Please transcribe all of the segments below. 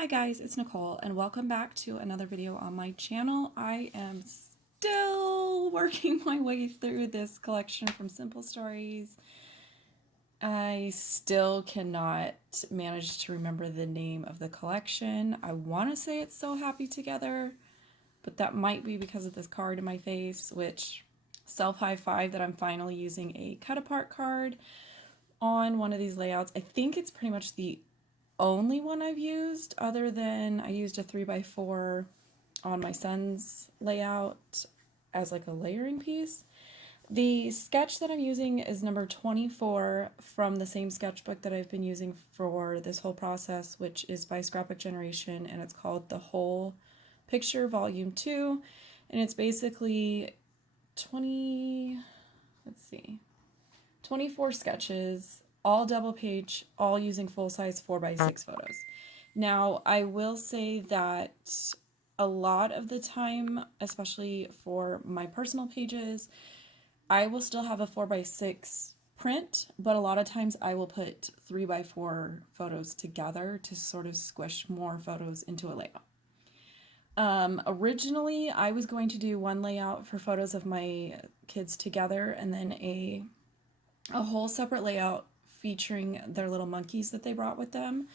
Hi guys, it's Nicole and welcome back to another video on my channel. I am still working my way through this collection from Simple Stories. I still cannot manage to remember the name of the collection. I want to say it's So Happy Together, but that might be because of this card in my face, which self-high five that I'm finally using a cut apart card on one of these layouts. I think it's pretty much the only one I've used, other than I used a 3x4 on my son's layout as like a layering piece. The sketch that I'm using is number 24 from the same sketchbook that I've been using for this whole process, which is by Scrapbook Generation, and it's called The Whole Picture Volume 2, and it's basically 24 sketches, all double page, all using full-size 4x6 photos. Now, I will say that a lot of the time, especially for my personal pages, I will still have a 4x6 print, but a lot of times I will put 3x4 photos together to sort of squish more photos into a layout. Originally, I was going to do one layout for photos of my kids together and then a whole separate layout featuring their little monkeys that they brought with them.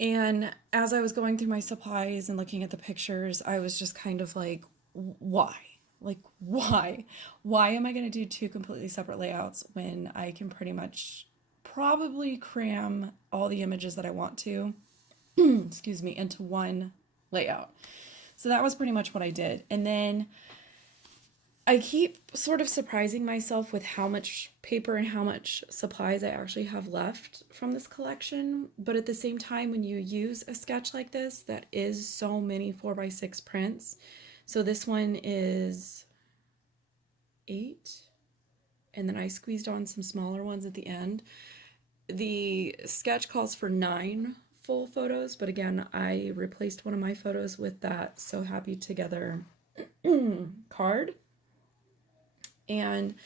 And as I was going through my supplies and looking at the pictures, I was just kind of like, why? Like, why? Why am I going to do two completely separate layouts when I can pretty much probably cram all the images that I want to, excuse me, into one layout? So that was pretty much what I did. And then I keep sort of surprising myself with how much paper and how much supplies I actually have left from this collection. But at the same time, when you use a sketch like this that is so many 4x6 prints, so this one is 8, and then I squeezed on some smaller ones at the end. The sketch calls for 9 full photos, but again, I replaced one of my photos with that So Happy Together card. And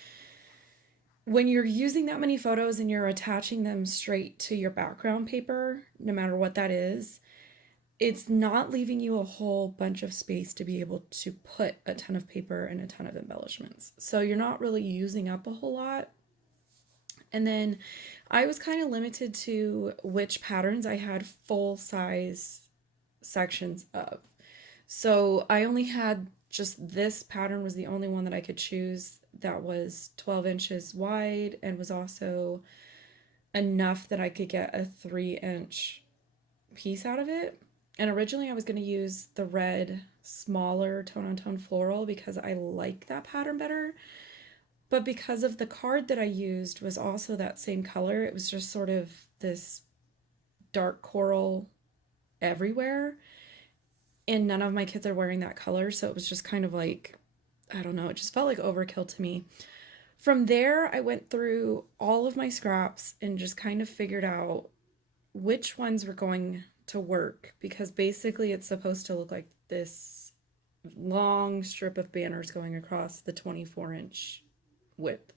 when you're using that many photos and you're attaching them straight to your background paper, no matter what that is, it's not leaving you a whole bunch of space to be able to put a ton of paper and a ton of embellishments. So you're not really using up a whole lot. And then I was kind of limited to which patterns I had full size sections of. So I only had just this pattern was the only one that I could choose that was 12 inches wide and was also enough that I could get a 3-inch piece out of it. And originally I was going to use the red smaller tone-on-tone floral because I like that pattern better. But because of the card that I used was also that same color, it was just sort of this dark coral everywhere. And none of my kids are wearing that color, so it was just kind of like, I don't know, it just felt like overkill to me. From there, I went through all of my scraps and just kind of figured out which ones were going to work, because basically it's supposed to look like this long strip of banners going across the 24-inch width.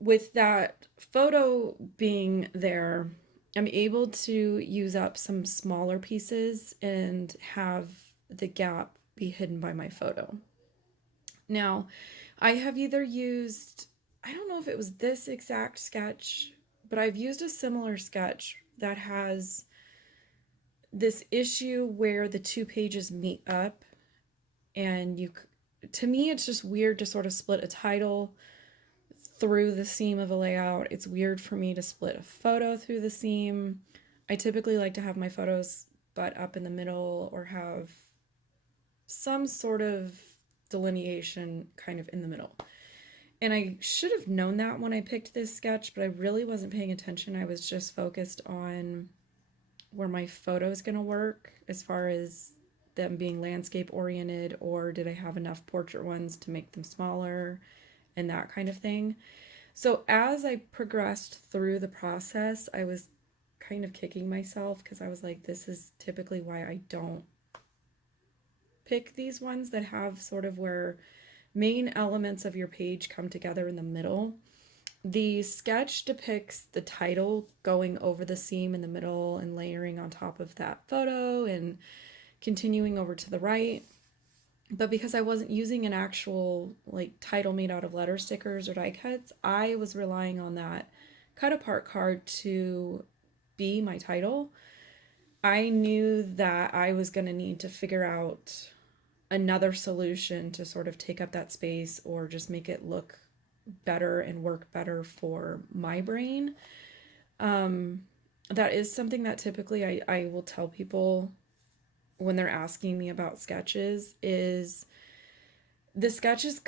With that photo being there, I'm able to use up some smaller pieces and have the gap be hidden by my photo. Now, I have either used, I don't know if it was this exact sketch, but I've used a similar sketch that has this issue where the two pages meet up, and to me, it's just weird to sort of split a title through the seam of a layout. It's weird for me to split a photo through the seam. I typically like to have my photos butt up in the middle or have some sort of delineation kind of in the middle. And I should have known that when I picked this sketch, but I really wasn't paying attention. I was just focused on where my photo is going to work as far as them being landscape oriented, or did I have enough portrait ones to make them smaller and that kind of thing. So as I progressed through the process, I was kind of kicking myself because I was like, this is typically why I don't pick these ones that have sort of where main elements of your page come together in the middle. The sketch depicts the title going over the seam in the middle and layering on top of that photo and continuing over to the right. But because I wasn't using an actual like title made out of letter stickers or die cuts, I was relying on that cut apart card to be my title. I knew that I was going to need to figure out another solution to sort of take up that space or just make it look better and work better for my brain. That is something that typically I will tell people when they're asking me about sketches is the sketch is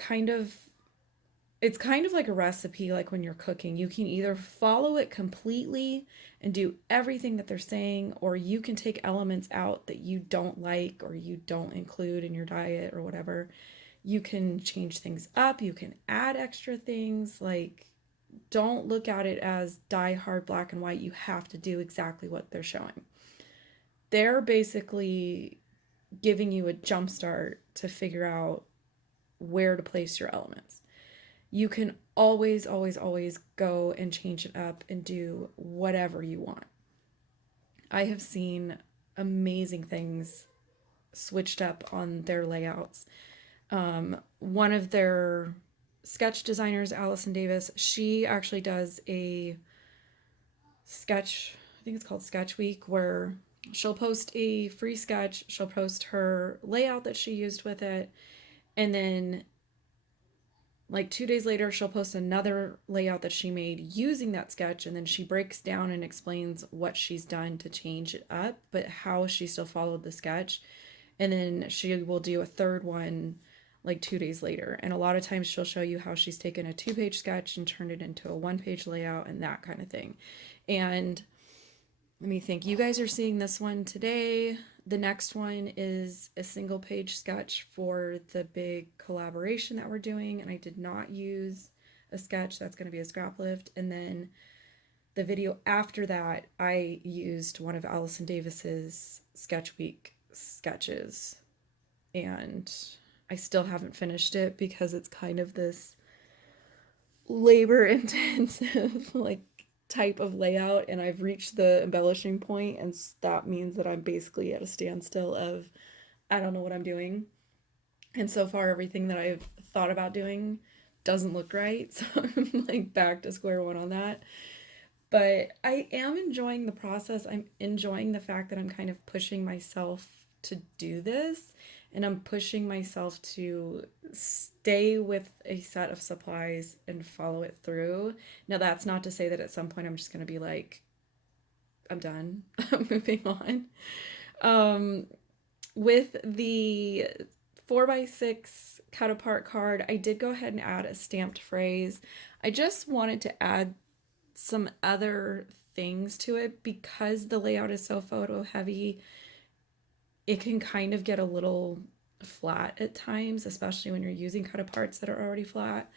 it's kind of like a recipe, like when you're cooking. You can either follow it completely and do everything that they're saying, or you can take elements out that you don't like or you don't include in your diet or whatever. You can change things up, you can add extra things. Like, don't look at it as die hard black and white. You have to do exactly what they're showing. They're basically giving you a jump start to figure out where to place your elements. You can always, always, always go and change it up and do whatever you want. I have seen amazing things switched up on their layouts. One of their sketch designers, Allison Davis, she actually does a sketch, I think it's called Sketch Week, where she'll post a free sketch, she'll post her layout that she used with it, and then like 2 days later, she'll post another layout that she made using that sketch, and then she breaks down and explains what she's done to change it up, but how she still followed the sketch. And then she will do a third one like 2 days later. And a lot of times she'll show you how she's taken a 2-page sketch and turned it into a 1-page layout and that kind of thing. And let me think, you guys are seeing this one today. The next one is a 1-page sketch for the big collaboration that we're doing, and I did not use a sketch. That's going to be a scrap lift. And then the video after that, I used one of Allison Davis's Sketch Week sketches, and I still haven't finished it because it's kind of this labor intensive like type of layout, and I've reached the embellishing point, and that means that I'm basically at a standstill of I don't know what I'm doing. And so far everything that I've thought about doing doesn't look right, so I'm like back to square one on that. But I am enjoying the process. I'm enjoying the fact that I'm kind of pushing myself to do this, and I'm pushing myself to stay with a set of supplies and follow it through. Now, that's not to say that at some point I'm just going to be like, I'm done, I'm moving on. With the 4x6 cut apart card, I did go ahead and add a stamped phrase. I just wanted to add some other things to it because the layout is so photo heavy. It can kind of get a little flat at times, especially when you're using cut aparts that are already flat.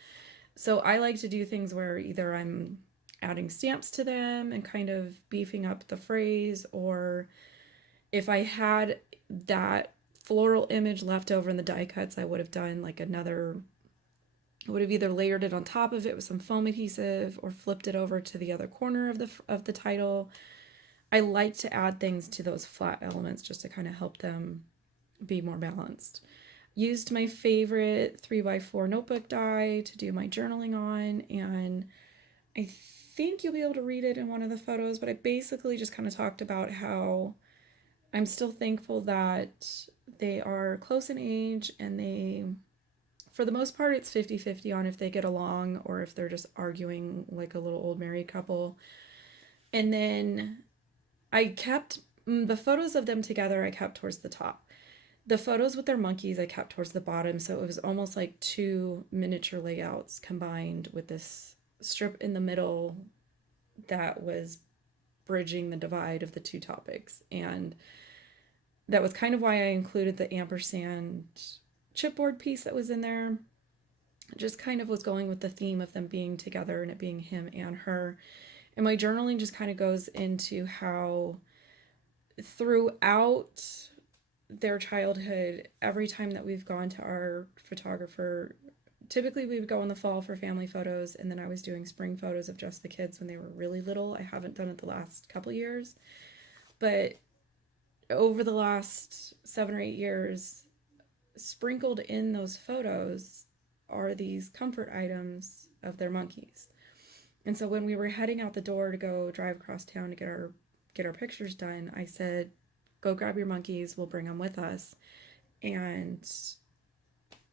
So I like to do things where either I'm adding stamps to them and kind of beefing up the phrase, or if I had that floral image left over in the die cuts, I would have done like another, I would have either layered it on top of it with some foam adhesive or flipped it over to the other corner of the title. I like to add things to those flat elements just to kind of help them be more balanced. Used my favorite 3x4 notebook die to do my journaling on, and I think you'll be able to read it in one of the photos, but I basically just kind of talked about how I'm still thankful that they are close in age, and they, for the most part, it's 50-50 on if they get along or if they're just arguing like a little old married couple. And then I kept the photos of them together, I kept towards the top. The photos with their monkeys, I kept towards the bottom, so it was almost like 2 miniature layouts combined with this strip in the middle that was bridging the divide of the 2 topics. And that was kind of why I included the ampersand chipboard piece that was in there. It just kind of was going with the theme of them being together and it being him and her. And my journaling just kind of goes into how throughout their childhood, every time that we've gone to our photographer typically we would go in the fall for family photos, and then I was doing spring photos of just the kids when they were really little. I haven't done it the last couple years, but over the last 7 or 8 years, sprinkled in those photos are these comfort items of their monkeys. And so when we were heading out the door to go drive across town to get our pictures done, I said, "Go grab your monkeys. We'll bring them with us, and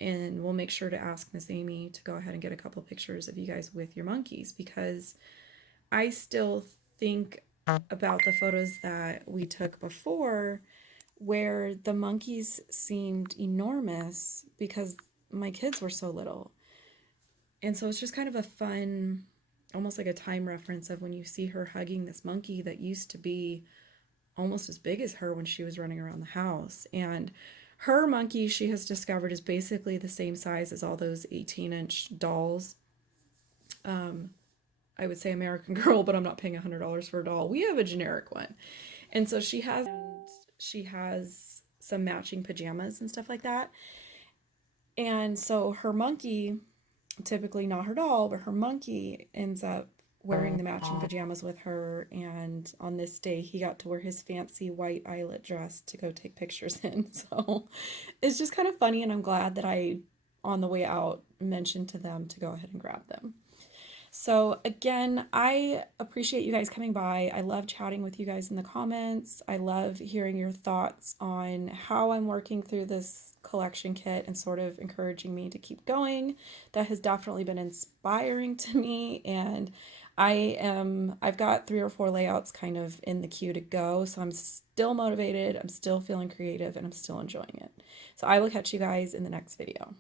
we'll make sure to ask Miss Amy to go ahead and get a couple pictures of you guys with your monkeys," because I still think about the photos that we took before where the monkeys seemed enormous because my kids were so little. And so it's just kind of a fun, almost like a time reference of when you see her hugging this monkey that used to be almost as big as her when she was running around the house. And her monkey, she has discovered, is basically the same size as all those 18-inch dolls. I would say American Girl, but I'm not paying $100 for a doll. We have a generic one. And so she has some matching pajamas and stuff like that. And so her monkey, typically not her doll, but her monkey ends up wearing the matching pajamas with her. And on this day, he got to wear his fancy white eyelet dress to go take pictures in. So it's just kind of funny, and I'm glad that I, on the way out, mentioned to them to go ahead and grab them. So again, I appreciate you guys coming by. I love chatting with you guys in the comments. I love hearing your thoughts on how I'm working through this collection kit and sort of encouraging me to keep going. That has definitely been inspiring to me, and I've got 3 or 4 layouts kind of in the queue to go, so I'm still motivated, I'm still feeling creative, and I'm still enjoying it. So I will catch you guys in the next video.